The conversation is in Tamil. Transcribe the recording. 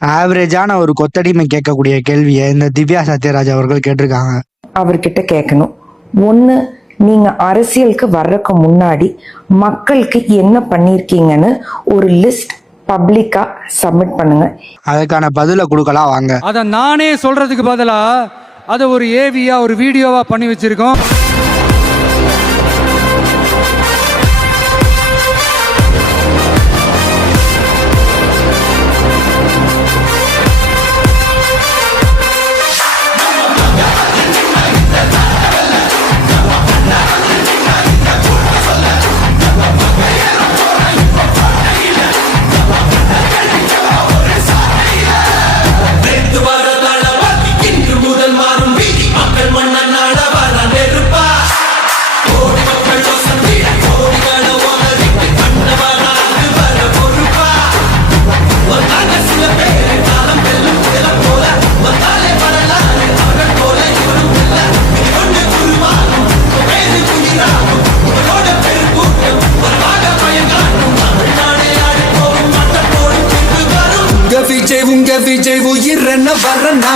ஆவரேஜான ஒரு கொத்தடிமை கேட்கக்கூடிய கேள்வியை இந்த திவ்யா சத்யராஜ் அவர்கள் கேட்டிருக்காங்க. அவர்கிட்ட கேட்கணும், ஒன்று, நீங்க அரசியலுக்கு வர்றதுக்கு முன்னாடி மக்களுக்கு என்ன பண்ணிருக்கீங்கன்னு ஒரு லிஸ்ட் பப்ளிக்கா சப்மிட் பண்ணுங்க. அதுக்கான பதில கொடுக்கலாம் வாங்க. அத நானே சொல்றதுக்கு பதிலா அதை ஒரு ஏவியா ஒரு வீடியோவா பண்ணி வச்சிருக்கோம். உங்க விஜய் உயிர் என்ன வரனா